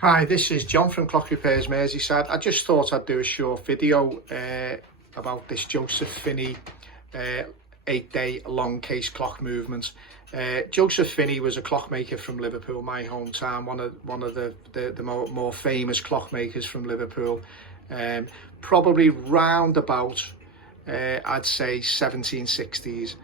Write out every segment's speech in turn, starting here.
Hi, this is John from Clock Repairs Merseyside. I just thought I'd do a short video about this Joseph Finney 8-day long case clock movement. Joseph Finney was a clockmaker from Liverpool, my hometown, one of the more famous clockmakers from Liverpool. Probably round about I'd say 1760s,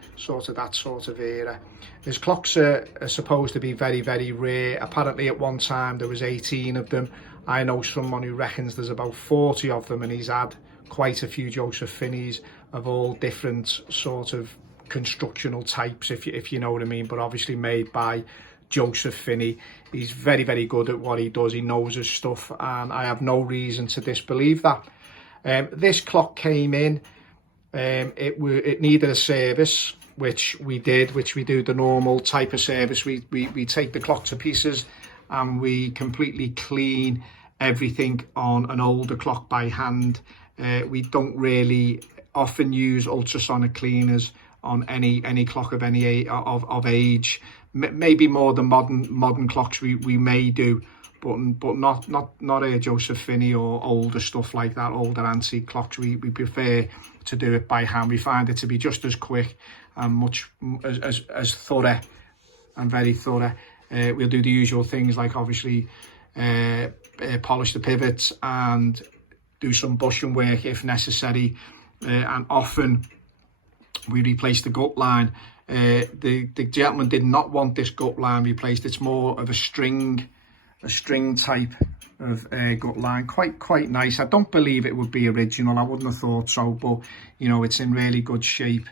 that sort of era. His clocks are supposed to be very, very rare. Apparently at one time there was 18 of them. I know someone who reckons there's about 40 of them, and he's had quite a few Joseph Finneys of all different sort of constructional types, if you know what I mean, but obviously made by Joseph Finney. He's very, very good at what he does. He knows his stuff, and I have no reason to disbelieve that. This clock came in. It needed a service, which we do the normal type of service. We take the clock to pieces and we completely clean everything on an older clock by hand. We don't really often use ultrasonic cleaners on any clock of any of age. Maybe more than modern clocks we may do, but not a Joseph Finney or older stuff like that, older antique clocks. We prefer to do it by hand. We find it to be just as quick and much as thorough and very thorough. We'll do the usual things like obviously polish the pivots and do some bushing work if necessary, and often we replace the gut line. The gentleman did not want this gut line replaced. It's more of a string type of gut line, quite nice. I don't believe it would be original. I wouldn't have thought so, but you know, it's in really good shape,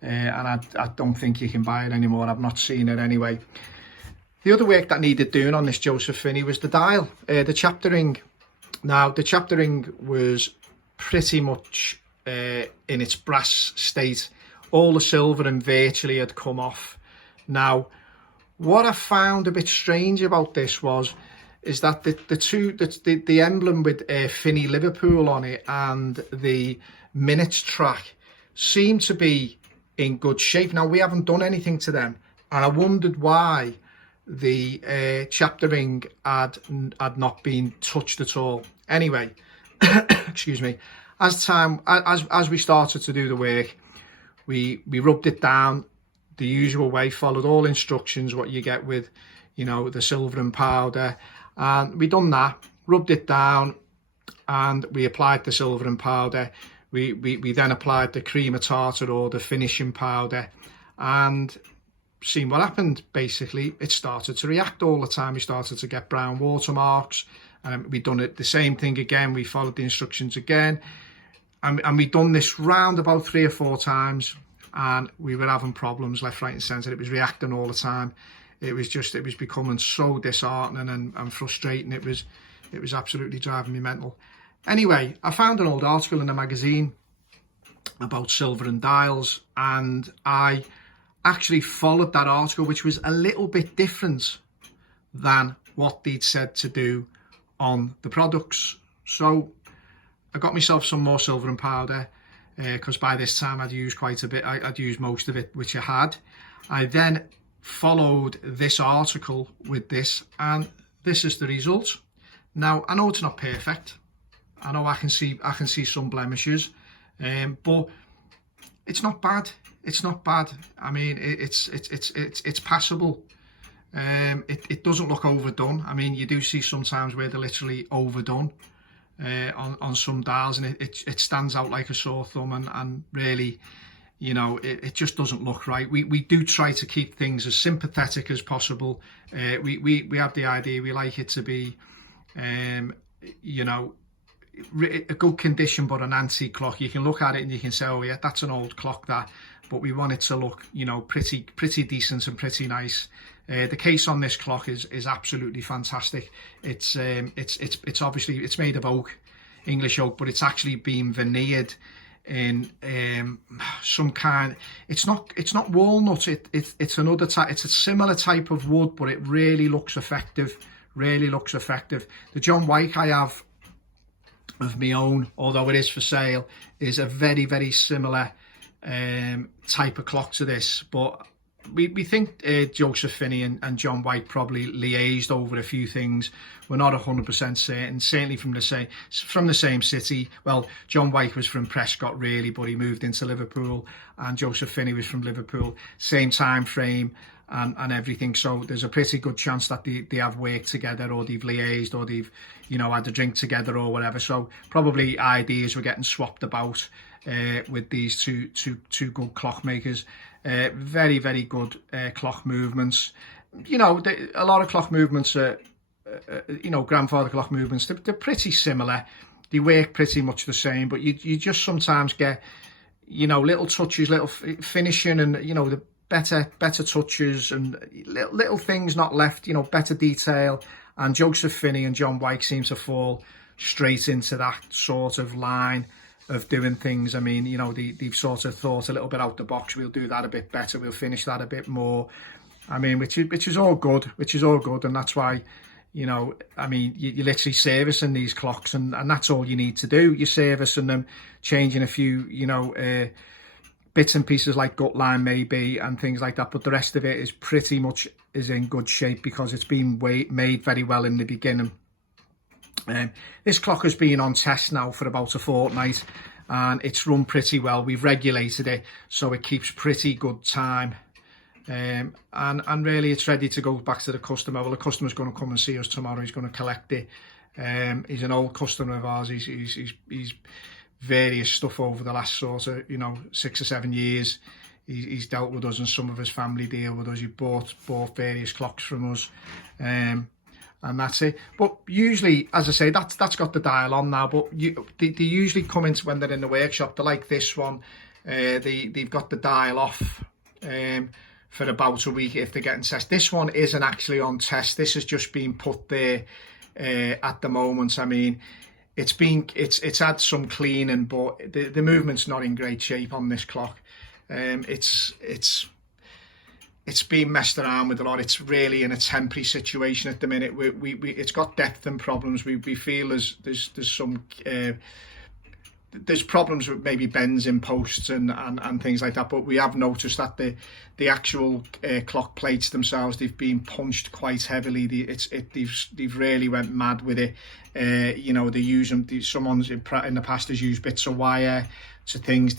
and I don't think you can buy it anymore. I've not seen it anyway. The other work that needed doing on this Joseph Finney was the dial, the chapter ring. Now the chapter ring was pretty much in its brass state. All the silver and virtually had come off. Now what I found a bit strange about this is that the emblem with Finney Liverpool on it and the minutes track seem to be in good shape. Now we haven't done anything to them, and I wondered why the chapter ring had not been touched at all. Anyway, excuse me. As we started to do the work, we rubbed it down the usual way, followed all instructions what you get with, you know, the silver and powder, and we done that, rubbed it down, and we applied the silver and powder. We then applied the cream of tartar or the finishing powder, and seen what happened. Basically it started to react all the time. We started to get brown watermarks, and we done it the same thing again. We followed the instructions again, and we done this round about 3 or 4 times, and we were having problems left, right and centre. It was reacting all the time. It was becoming so disheartening and frustrating. It was absolutely driving me mental. Anyway, I found an old article in a magazine about silver and dials, and I actually followed that article, which was a little bit different than what they'd said to do on the products. So I got myself some more silver and powder, because by this time I'd used quite a bit. I'd used most of it, which I had. I then followed this article with this, and this is the result. Now I know it's not perfect. I know I can see some blemishes, but it's not bad. It's not bad. I mean, it's passable. It doesn't look overdone. I mean, you do see sometimes where they're literally overdone on some dials, and it stands out like a sore thumb, and really, you know, it just doesn't look right. We do try to keep things as sympathetic as possible. We have the idea, we like it to be, you know, a good condition, but an antique clock. You can look at it and you can say, oh yeah, that's an old clock, that. But we want it to look, you know, pretty decent and pretty nice. The case on this clock is absolutely fantastic. It's obviously, it's made of oak, English oak, but it's actually been veneered in some kind. It's not walnut. It's another type. It's a similar type of wood, but it really looks effective. Really looks effective. The John White I have of my own, although it is for sale, is a very, very similar type of clock to this, but we think Joseph Finney and John White probably liaised over a few things. We're not 100% certain. Certainly from the same city. Well, John White was from Prescott really, but he moved into Liverpool, and Joseph Finney was from Liverpool. Same time frame and everything. So there's a pretty good chance that they have worked together, or they've liaised, or they've had a drink together or whatever. So probably ideas were getting swapped about with these two good clockmakers. Very, very good clock movements. A lot of clock movements are, grandfather clock movements, they're pretty similar. They work pretty much the same, but you just sometimes get, little touches, little finishing, and, the better touches and little things not left, better detail. And Joseph Finney and John White seem to fall straight into that sort of line of doing things. I mean, they've sort of thought a little bit out the box. We'll do that a bit better. We'll finish that a bit more. I mean, which is all good. And that's why, you literally servicing these clocks, and that's all you need to do. You're servicing them, changing a few, bits and pieces like gut line maybe and things like that. But the rest of it is pretty much in good shape because it's been made very well in the beginning. This clock has been on test now for about a fortnight, and it's run pretty well. We've regulated it so it keeps pretty good time, and really it's ready to go back to the customer. Well, the customer's going to come and see us tomorrow. He's going to collect it. He's an old customer of ours. He's various stuff over the last sort of 6 or 7 years. He's dealt with us, and some of his family deal with us. He bought various clocks from us. And that's it. But usually, as I say, that's got the dial on now. But they usually come into when they're in the workshop. They're like this one. They've got the dial off for about a week if they're getting test. This one isn't actually on test. This has just been put there at the moment. I mean, it's had some cleaning, but the movement's not in great shape on this clock. It's been messed around with a lot. It's really in a temporary situation at the minute. It's got depth and problems. We feel there's some there's problems with maybe bends in posts and things like that. But we have noticed that the actual clock plates themselves, they've been punched quite heavily. They've really went mad with it. They use them. Someone's in the past has used bits of wire to things.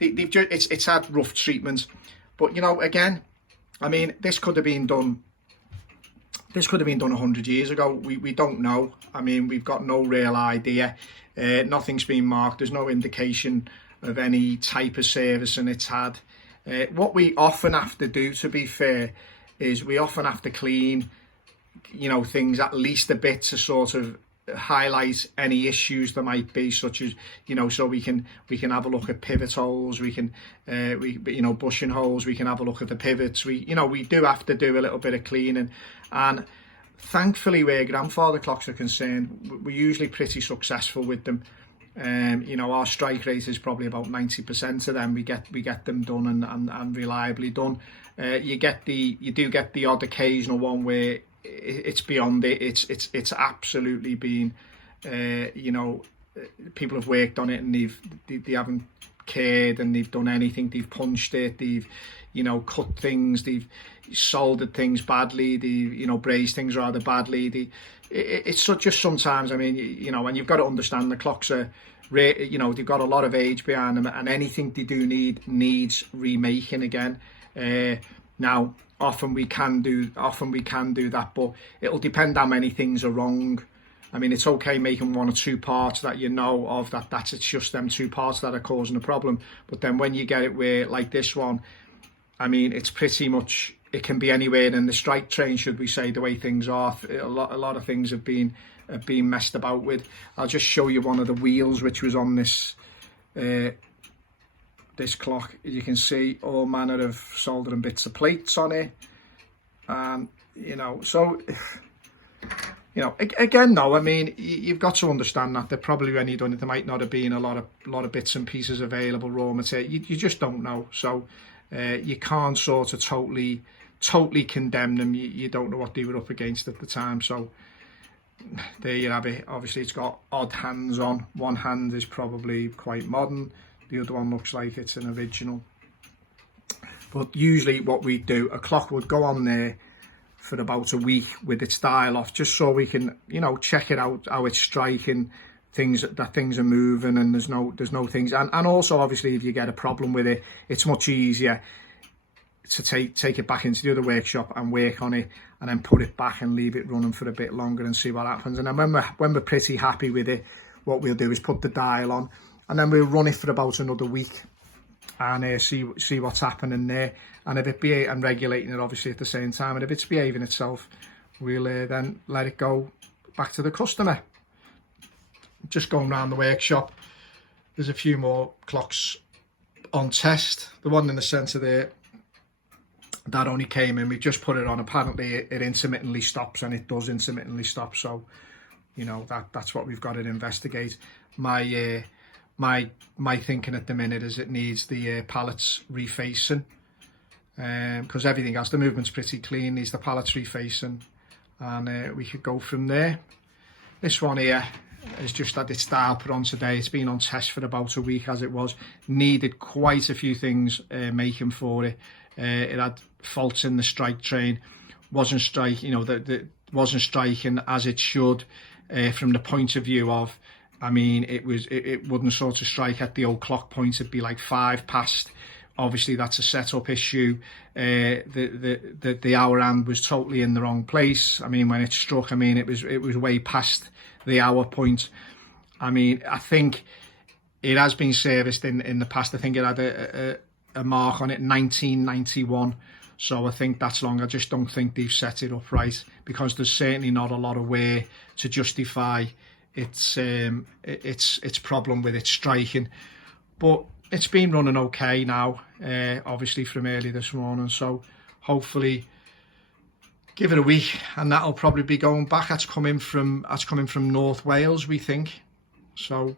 It's had rough treatment. But again, I mean, this could have been done 100 years ago. We don't know. I mean, we've got no real idea. Nothing's been marked. There's no indication of any type of servicing it's had. What we often have to do, to be fair, is we often have to clean, things at least a bit to sort of highlight any issues there might be, such as so we can have a look at pivot holes, we can bushing holes, we can have a look at the pivots. We do have to do a little bit of cleaning, and thankfully where grandfather clocks are concerned, we're usually pretty successful with them. Our strike rate is probably about 90% of them. We get them done and reliably done. You do get the odd occasional one where it's beyond it. It's absolutely been, people have worked on it and they haven't cared, and they've done anything. They've punched it, they've cut things, they've soldered things badly, they brazed things rather badly. It's just sometimes, I mean, and you've got to understand the clocks are, they've got a lot of age behind them, and anything they do needs remaking again. Now, often we can do that, but it'll depend how many things are wrong. I mean, it's okay making one or two parts that it's just them two parts that are causing the problem. But then when you get it where, like this one, I mean, it's pretty much, it can be anywhere in the strike train, should we say, the way things are. A lot of things have been messed about with. I'll just show you one of the wheels which was on this clock. You can see all manner of soldering bits of plates on it, and again though, I mean, you've got to understand that they're probably, when you've done it, there might not have been a lot of bits and pieces available, raw material. You just don't know, so you can't sort of totally condemn them. You don't know what they were up against at the time. So there you have it. Obviously it's got odd hands on. One hand is probably quite modern, the other one looks like it's an original. But usually what we do, a clock would go on there for about a week with its dial off, just so we can, you know, check it out, how it's striking, things are moving, and there's no things. And also, obviously, if you get a problem with it, it's much easier to take it back into the other workshop and work on it, and then put it back and leave it running for a bit longer and see what happens. And then when we're pretty happy with it, what we'll do is put the dial on, and then we'll run it for about another week and see what's happening there. And if it and regulating it obviously at the same time, and if it's behaving itself, we'll then let it go back to the customer. Just going around the workshop, there's a few more clocks on test. The one in the centre there, that only came in, we just put it on. Apparently it intermittently stops, and it does intermittently stop, so you know, that's what we've got to investigate. My thinking at the minute is it needs the pallets refacing, because everything else, the movement's pretty clean, needs the pallets refacing, and we could go from there. This one here is just had its dial put on today. It's been on test for about a week, as it was. Needed quite a few things making for it. It had faults in the strike train, wasn't striking, you know, wasn't striking as it should, from the point of view of, I mean, it wouldn't sort of strike at the old clock point. It'd be like 5 past. Obviously that's a setup issue. The hour hand was totally in the wrong place. I mean, when it struck, I mean, it was way past the hour point. I mean, I think it has been serviced in the past. I think it had a mark on it, 1991. So I think that's long. I just don't think they've set it up right, because there's certainly not a lot of way to justify its problem with its striking. But it's been running okay now, obviously from early this morning. So hopefully, give it a week, and that'll probably be going back. That's coming from North Wales, we think. So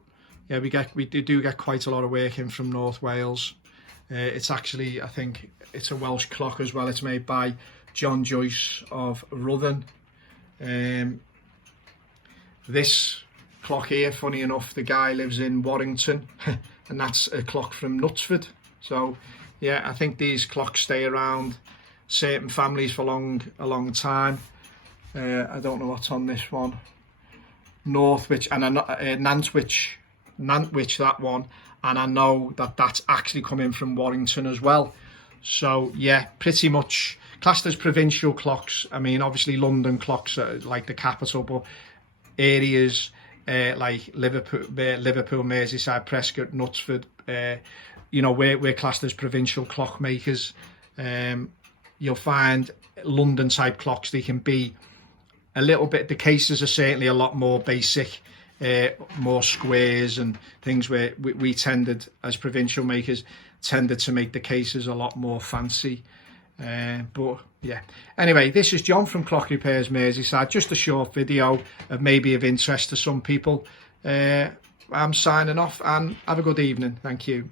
yeah, we do get quite a lot of work in from North Wales. It's actually, I think it's a Welsh clock as well. It's made by John Joyce of Ruthen. This clock here, funny enough, the guy lives in Warrington, and that's a clock from Knutsford. So yeah, I think these clocks stay around certain families for a long time. I don't know what's on this one. Northwich and Nantwich, that one. And I know that that's actually coming from Warrington as well. So yeah, pretty much classed as provincial clocks. I mean, obviously London clocks are like the capital, but areas like Liverpool, Merseyside, Prescott, Knutsford, you know, we're classed as provincial clock makers. You'll find London type clocks, they can be a little bit, the cases are certainly a lot more basic, more squares and things, where we tended, as provincial makers, tended to make the cases a lot more fancy. But yeah, anyway, this is John from Clock Repairs Merseyside. Just a short video of maybe of interest to some people. I'm signing off, and have a good evening. Thank you.